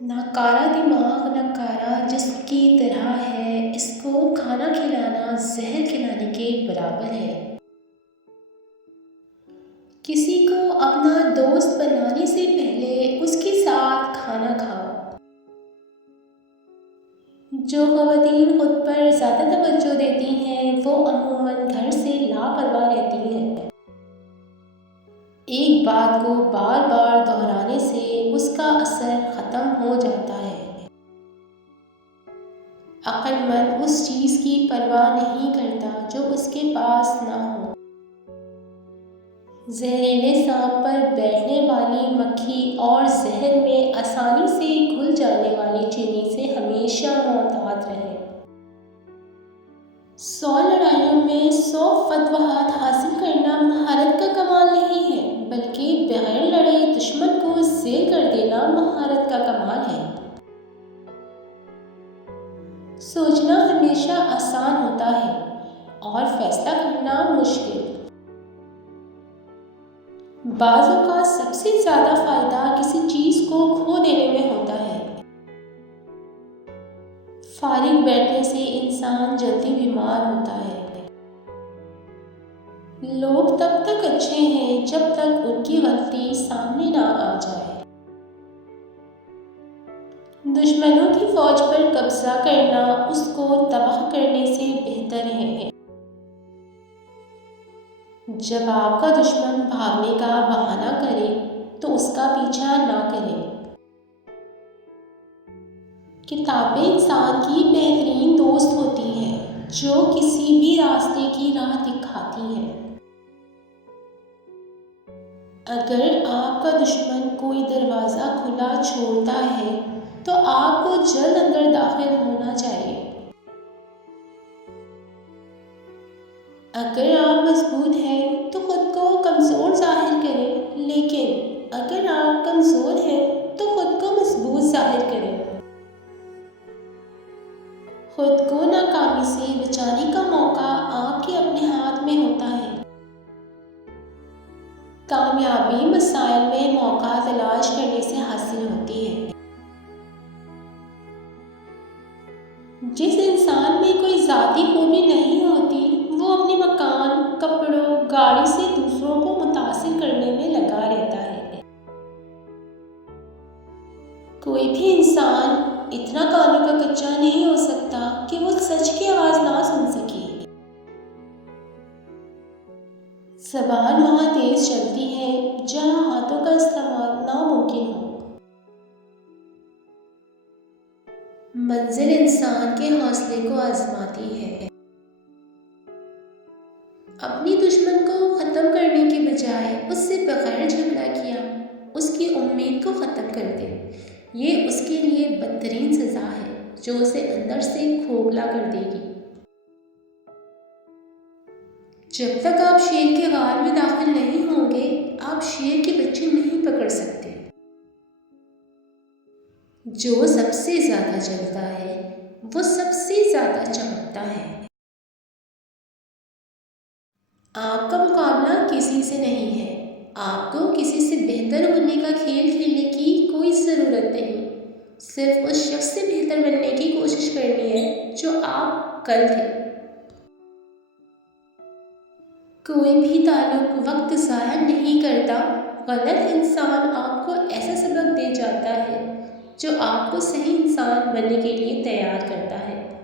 ناکارہ دماغ ناکارہ جسم کی طرح ہے، اس کو کھانا کھلانا زہر کھلانے کے برابر ہے۔ کسی کو اپنا دوست بنانے سے پہلے اس کے ساتھ کھانا کھاؤ۔ جو خواتین خود پر زیادہ توجہ دیتی ہیں وہ عموماً گھر سے لاپرواہ رہتی ہیں۔ ایک بات کو بار بار دہرانے سے اس کا اثر ختم ہو جاتا ہے۔ عقل مند اس چیز کی پرواہ نہیں کرتا جو اس کے پاس نہ ہو۔ زہریلے سانپ پر بیٹھنے والی مکھی اور زہر میں آسانی سے گھل جانے والی چینی سے ہمیشہ محتاط رہیں۔ 100 لڑائیوں میں 100 فتوحات حاصل کرنا مہارت کا کمال نہیں ہے، بلکہ بغیر لڑے دشمن کو زیر کر دینا مہارت کا کمال ہے۔ سوچنا ہمیشہ آسان ہوتا ہے اور فیصلہ کرنا مشکل۔ بعض اوقات سب سے زیادہ فائدہ کسی چیز کو کھو دینے میں ہوتا ہے۔ فارغ بیٹھنے سے انسان جلدی بیمار ہوتا ہے۔ لوگ تب تک اچھے ہیں جب تک ان کی غلطی سامنے نہ آ جائے۔ دشمنوں کی فوج پر قبضہ کرنا اس کو تباہ کرنے سے بہتر ہے۔ جب آپ کا دشمن بھاگنے کا بہانہ کرے تو اس کا پیچھا نہ کریں۔ کتابیں انسان کی بہترین دوست ہوتی ہیں جو کسی بھی راستے کی راہ دکھاتی ہیں۔ اگر آپ کا دشمن کوئی دروازہ کھلا چھوڑتا ہے تو آپ کو جلد اندر داخل ہونا چاہیے۔ اگر آپ مضبوط ہیں تو خود کو کمزور ظاہر کریں، لیکن اگر آپ کمزور ہیں تو خود کو مضبوط ظاہر کریں۔ خود کو ناکامی سے بچانے کا موقع آپ کے اپنے ہاتھ میں ہوتا ہے۔ کامیابی مسائل میں موقع تلاش کرنے سے حاصل ہوتی ہے۔ جس انسان میں کوئی ذاتی خوبی نہیں ہوتی وہ اپنے مکان، کپڑوں، گاڑی سے دوسروں کو متاثر کرنے میں لگا رہتا ہے۔ کوئی بھی انسان اتنا کانوں کا کچا نہیں ہو سکتا کہ وہ سچ کی آواز نہ سن سکے۔ زبان وہاں تیز چلتی ہے جہاں ہاتھوں کا استعمال ناممکن ہو۔ منزل انسان کے حوصلے کو آزماتی ہے۔ اپنی دشمن کو ختم کرنے کے بجائے اس سے بغیر جھگڑا کیا اس کی امید کو ختم کر دے۔ یہ اس کے لیے بدترین سزا ہے جو اسے اندر سے کھوکھلا کر دے گی۔ جب تک آپ شیر کے غار میں داخل نہیں ہوں گے آپ شیر کے بچے نہیں پکڑ سکتے۔ جو سب سے زیادہ جلتا ہے وہ سب سے زیادہ چمکتا ہے۔ آپ کا مقابلہ کسی سے نہیں ہے۔ آپ کو کسی سے بہتر ہونے کا کھیل کھیلنے کی کوئی ضرورت نہیں، صرف اس شخص سے بہتر بننے کی کوشش کرنی ہے جو آپ کل تھے۔ کوئی بھی تعلق وقت ضائع نہیں کرتا۔ غلط انسان آپ کو ایسا سبق دے جاتا ہے جو آپ کو صحیح انسان بننے کے لیے تیار کرتا ہے۔